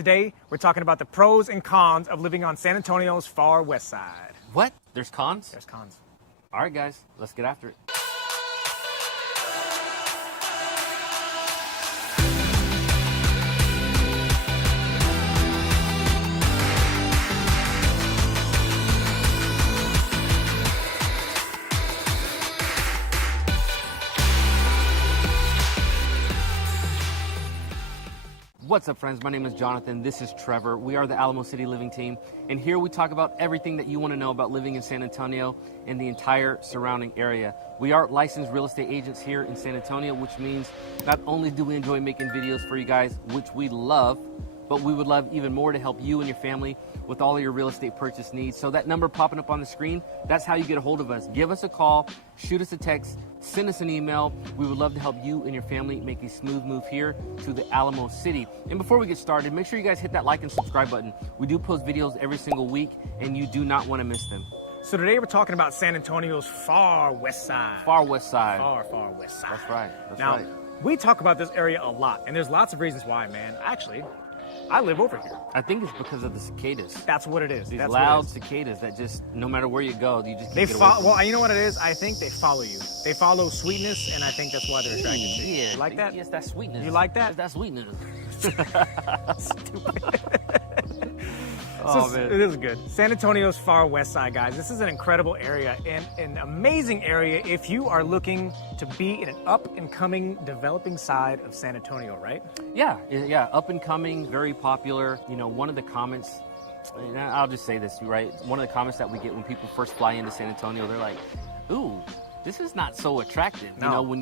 Today, we're talking about the pros and cons of living on San Antonio's far west side. What? There's cons? There's cons. All right, guys, let's get after it. What's up, friends? My name is Jonathan. This is Trevor. We are the Alamo City Living Team, and here we talk about everything that you want to know about living in San Antonio and the entire surrounding area. We are licensed real estate agents here in San Antonio, which means not only do we enjoy making videos for you guys, which we love, but we would love even more to help you and your family with all of your real estate purchase needs. So that number popping up on the screen, that's how you get a hold of us. Give us a call, shoot us a text, send us an email. We would love to help you and your family make a smooth move here to the Alamo City. And before we get started, make sure you guys hit that like and subscribe button. We do post videos every single week, and you do not want to miss them. So today we're talking about San Antonio's far west side. Far west side. Far west side. That's right. That's now, right. we talk about this area a lot, and there's lots of reasons why, man. Actually, I live over here. I think it's because of the cicadas. That's what it is. These That's loud what it is. cicadas that just, no matter where you go, you just They can't get away from well, you know what it is? I think they follow you. They follow sweetness, and I think that's why they're attracted to you. Yeah. You like that? Yes, that's sweetness. You like that? That's sweetness. Stupid. Oh, So man. it is good. San Antonio's far west side, guys. This is an incredible area and an amazing area if you are looking to be in an up-and-coming, developing side of San Antonio, right? Yeah, up and coming, very popular. You know, one of the comments, and I'll just say this, right? One of the comments that we get when people first fly into San Antonio, they're like, ooh, this is not so attractive. No. You know, when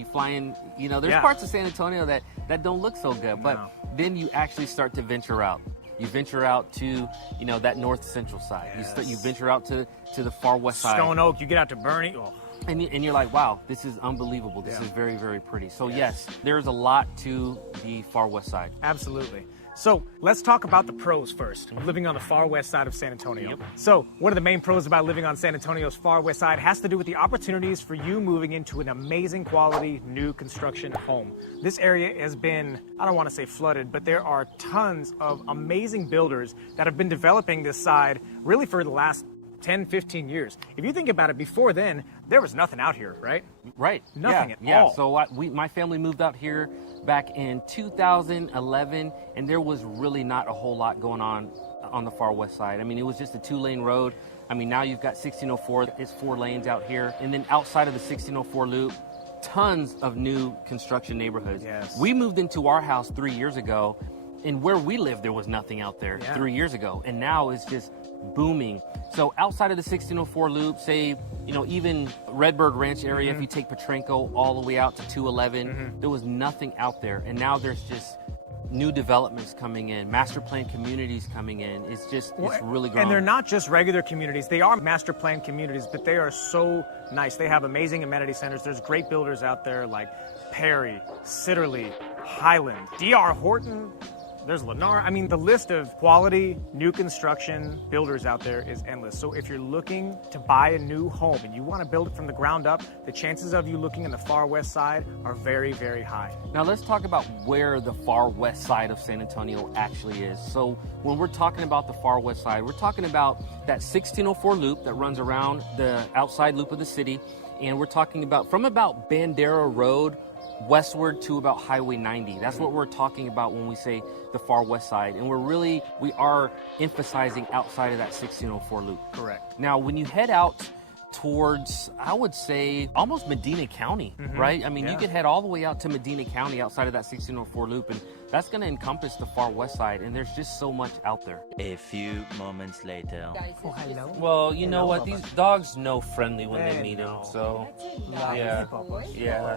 you fly in, you know, there's Yeah. parts of San Antonio that don't look so good, but No. then you actually start to venture out. You venture out to, you know, that north central side. Yes. You venture out to the far west side. Stone Oak, you get out to Bernie. Oh. And you're like, wow, this is unbelievable. This Yeah. is very, very pretty. So yes, there's a lot to the far west side. Absolutely. So let's talk about the pros first, living on the far west side of San Antonio. Yep. So one of the main pros about living on San Antonio's far west side has to do with the opportunities for you moving into an amazing quality new construction home. This area has been, I don't want to say flooded, but there are tons of amazing builders that have been developing this side really for the last 10, 15 years. If you think about it, before then, there was nothing out here, right? Right. Nothing at yeah. all. So my family moved out here back in 2011, and there was really not a whole lot going on the far west side. I mean, it was just a 2-lane road. I mean, now you've got 1604. It's 4 lanes out here. And then outside of the 1604 loop, tons of new construction neighborhoods. Yes. We moved into our house 3 years ago, and where we lived, there was nothing out there Yeah. 3 years ago. And now it's just booming. So outside of the 1604 loop, say, you know, even Redbird Ranch area, if you take Petrenko all the way out to 211, there was nothing out there. And now there's just new developments coming in, master plan communities coming in. It's really growing. And they're not just regular communities. They are master plan communities, but they are so nice. They have amazing amenity centers. There's great builders out there like Perry, Sitterly, Highland, D.R. Horton. There's Lennar. I mean, the list of quality new construction builders out there is endless. So if you're looking to buy a new home and you want to build it from the ground up, the chances of you looking in the far west side are very, very high. Now let's talk about where the far west side of San Antonio actually is. So when we're talking about the far west side, we're talking about that 1604 loop that runs around the outside loop of the city. And we're talking about from about Bandera Road westward to about Highway 90. That's what we're talking about when we say the far west side. And we are emphasizing outside of that 1604 loop. Correct. Now, when you head out towards, I would say, almost Medina County, right? I mean, Yeah. you could head all the way out to Medina County outside of that 1604 loop, and that's going to encompass the far west side, and there's just so much out there. A few moments later. Oh, hello. Well, you know Hello, what? Bubba. These dogs know friendly when They they meet them, know. so... Yeah. Yeah.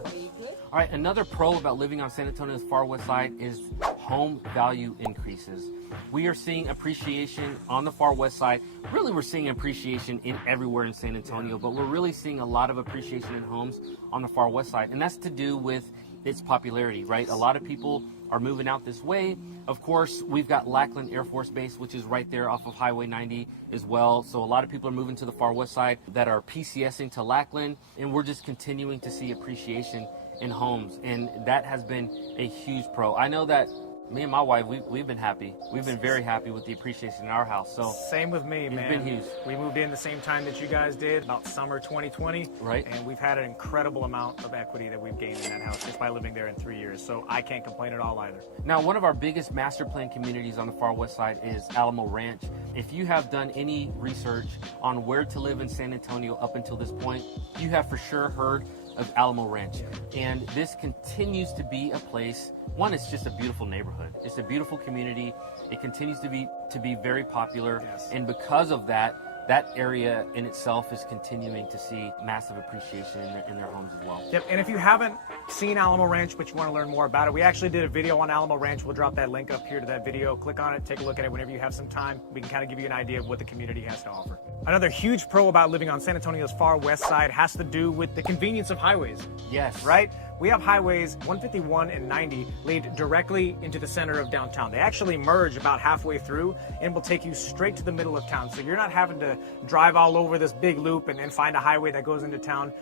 All right, another pro about living on San Antonio's far west side is home value increases. We are seeing appreciation on the far west side. Really, we're seeing appreciation in everywhere in San Antonio, but we're really seeing a lot of appreciation in homes on the far west side, and that's to do with its popularity, right? A lot of people are moving out this way. Of course, we've got Lackland Air Force Base, which is right there off of Highway 90 as well. So a lot of people are moving to the far west side that are PCSing to Lackland, and we're just continuing to see appreciation in homes, and that has been a huge pro. I know that Me and my wife, we've been happy. We've been very happy with the appreciation in our house. So Same with me, man. been huge. We moved in the same time that you guys did, about summer 2020. Right. And we've had an incredible amount of equity that we've gained in that house just by living there in 3 years. So I can't complain at all either. Now, one of our biggest master plan communities on the far west side is Alamo Ranch. If you have done any research on where to live in San Antonio up until this point, you have for sure heard of Alamo Ranch. And this continues to be a place, one, it's just a beautiful neighborhood. It's a beautiful community. It continues to be very popular. Yes. And because of that, that area in itself is continuing to see massive appreciation in their homes as well. Yep, and if you haven't seen Alamo Ranch, but you want to learn more about it, we actually did a video on Alamo Ranch. We'll drop that link up here to that video. Click on it, take a look at it whenever you have some time. We can kind of give you an idea of what the community has to offer. Another huge pro about living on San Antonio's far west side has to do with the convenience of highways. Yes. Right? We have highways 151 and 90 lead directly into the center of downtown. They actually merge about halfway through and will take you straight to the middle of town. So you're not having to drive all over this big loop and then find a highway that goes into town.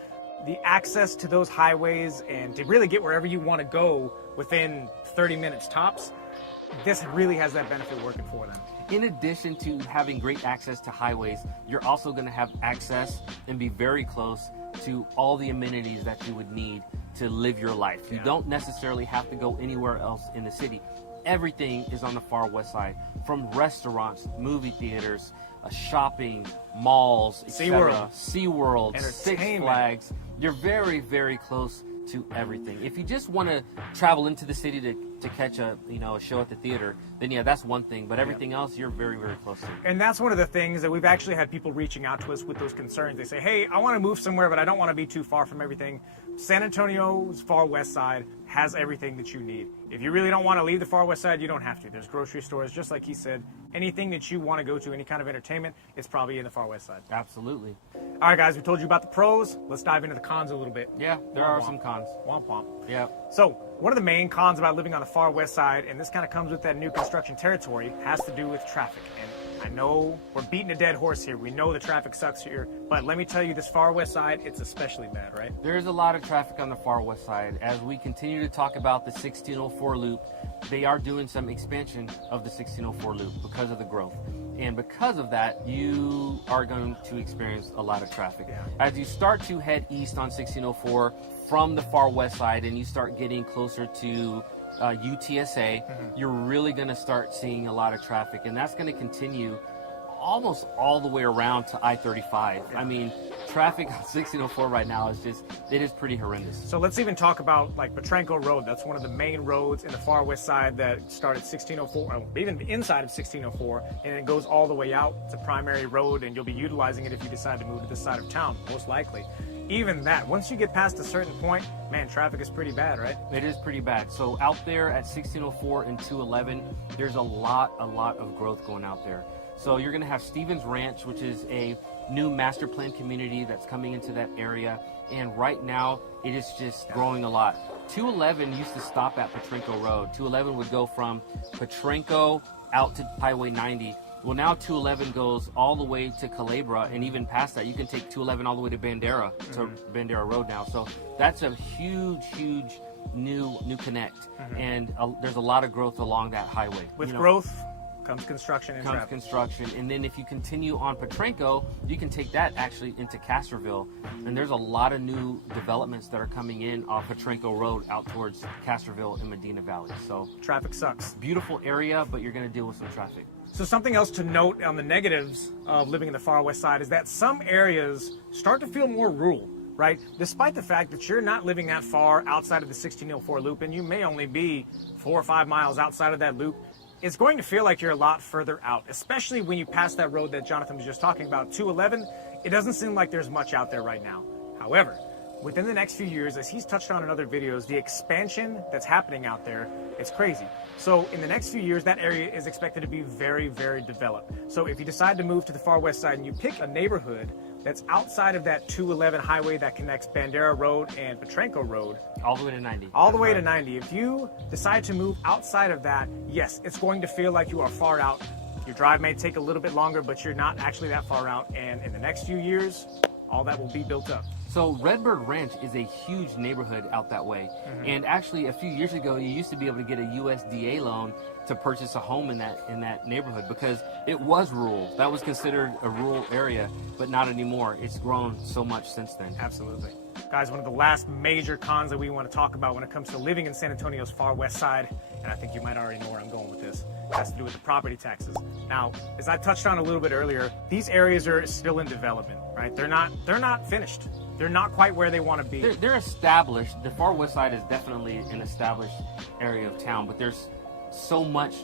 The access to those highways and to really get wherever you want to go within 30 minutes tops, this really has that benefit working for them. In addition to having great access to highways, you're also going to have access and be very close to all the amenities that you would need to live your life. You don't necessarily have to go anywhere else in the city. Everything is on the far west side, from restaurants, movie theaters, shopping, malls, SeaWorld, Six Flags. You're very, very close to everything. If you just want to travel into the city to catch a show at the theater, then yeah, that's one thing. But everything else, you're very, very close to. And that's one of the things that we've actually had people reaching out to us with those concerns. They say, hey, I want to move somewhere, but I don't want to be too far from everything. San Antonio's far west side has everything that you need. If you really don't want to leave the far west side, you don't have to. There's grocery stores, just like he said. Anything that you want to go to, any kind of entertainment, it's probably in the far west side. Absolutely. All right, guys, we told you about the pros. Let's dive into the cons a little bit. Yeah, there are some cons. Womp womp. Yeah. So one of the main cons about living on the far west side, and this kind of comes with that new construction territory, has to do with traffic. And I know we're beating a dead horse here. We know the traffic sucks here, but let me tell you, this far west side, it's especially bad, right? There's a lot of traffic on the far west side. As we continue to talk about the 1604 loop, they are doing some expansion of the 1604 loop because of the growth. And because of that, you are going to experience a lot of traffic. Yeah. As you start to head east on 1604 from the far west side and you start getting closer to UTSA, you're really going to start seeing a lot of traffic. And that's going to continue almost all the way around to I-35. I mean, traffic on 1604 right now is it is pretty horrendous. So let's even talk about like Petrenko Road. That's one of the main roads in the far west side that started 1604, or even inside of 1604, and it goes all the way out. It's a primary road, and you'll be utilizing it if you decide to move to this side of town, most likely. Even that, once you get past a certain point, man, traffic is pretty bad, right? It is pretty bad. So out there at 1604 and 211, there's a lot of growth going out there. So you're going to have Stevens Ranch, which is a new master plan community that's coming into that area. And right now, it is just growing a lot. 211 used to stop at Petrenko Road. 211 would go from Petrenko out to Highway 90. Well, now 211 goes all the way to Culebra, and even past that, you can take 211 all the way to Bandera, to Bandera Road now. So that's a huge new connect. And there's a lot of growth along that highway. With growth comes construction and traffic. Construction. And then if you continue on Petrenko, you can take that actually into Castroville. And there's a lot of new developments that are coming in off Petrenko Road out towards Castroville and Medina Valley. So Traffic sucks. beautiful area, but you're going to deal with some traffic. So something else to note on the negatives of living in the far west side is that some areas start to feel more rural, right? Despite the fact that you're not living that far outside of the 1604 loop, and you may only be 4 or 5 miles outside of that loop, it's going to feel like you're a lot further out, especially when you pass that road that Jonathan was just talking about, 211. It doesn't seem like there's much out there right now. However, within the next few years, as he's touched on in other videos, the expansion that's happening out there, it's crazy. So in the next few years, that area is expected to be very, very developed. So if you decide to move to the far west side and you pick a neighborhood that's outside of that 211 highway that connects Bandera Road and Petrenko Road, All the way to 90. all the way to 90, if you decide to move outside of that, yes, it's going to feel like you are far out. Your drive may take a little bit longer, but you're not actually that far out. And in the next few years, all that will be built up. So Redbird Ranch is a huge neighborhood out that way. And actually a few years ago, you used to be able to get a USDA loan to purchase a home in that neighborhood because it was rural. That was considered a rural area, but not anymore. It's grown so much since then. Absolutely. Guys, one of the last major cons that we want to talk about when it comes to living in San Antonio's far west side, and I think you might already know where I'm going with this, has to do with the property taxes. Now, as I touched on a little bit earlier, these areas are still in development, right? They're not finished. They're not quite where they want to be. They're established. The far west side is definitely an established area of town, but there's so much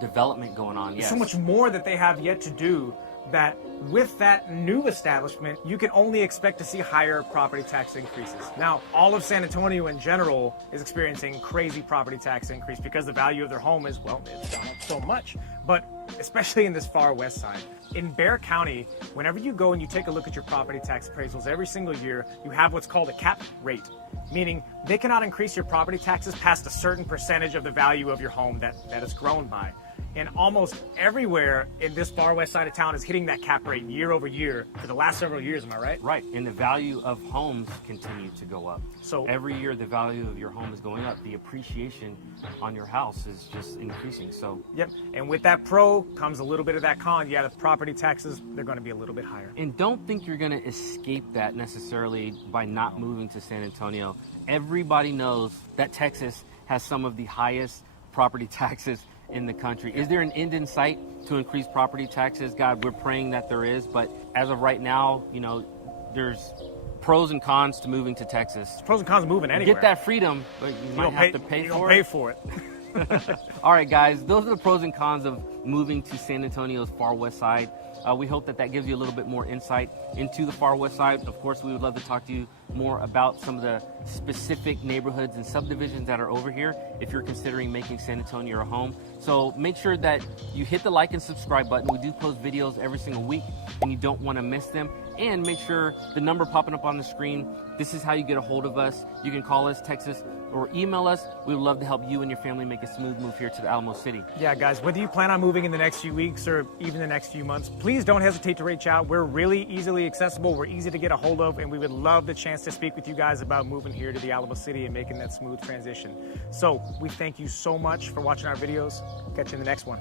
development going on. There's Yes. so much more that they have yet to do that with that new establishment, you can only expect to see higher property tax increases. Now, all of San Antonio in general is experiencing crazy property tax increase because the value of their home is, well, it's gone up so much. But especially in this far west side, in Bexar County, whenever you go and you take a look at your property tax appraisals every single year, you have what's called a cap rate, meaning they cannot increase your property taxes past a certain percentage of the value of your home that it's grown by. And almost everywhere in this far west side of town is hitting that cap rate year over year for the last several years, am I right? Right, and the value of homes continue to go up. So Every year the value of your home is going up. The appreciation on your house is just increasing. So yep, and with that pro comes a little bit of that con. Yeah, the property taxes, they're going to be a little bit higher. And don't think you're going to escape that necessarily by not moving to San Antonio. Everybody knows that Texas has some of the highest property taxes in the country. Is there an end in sight to increase property taxes? God, we're praying that there is, but as of right now, you know, there's pros and cons to moving to Texas. There's pros and cons of moving anywhere. Get that freedom, but you might have to pay you for don't it. pay for it. All right, guys, those are the pros and cons of moving to San Antonio's far west side. We hope that gives you a little bit more insight into the far west side. Of course, we would love to talk to you more about some of the specific neighborhoods and subdivisions that are over here if you're considering making San Antonio your home. So make sure that you hit the like and subscribe button. We do post videos every single week and you don't want to miss them. And make sure the number popping up on the screen, this is how you get a hold of us. You can call us, text us, or email us. We would love to help you and your family make a smooth move here to the Alamo City. Yeah, guys, whether you plan on moving in the next few weeks or even the next few months, please don't hesitate to reach out. We're really easily accessible. We're easy to get a hold of, and we would love the chance to speak with you guys about moving here to the Alamo City and making that smooth transition. So we thank you so much for watching our videos. Catch you in the next one.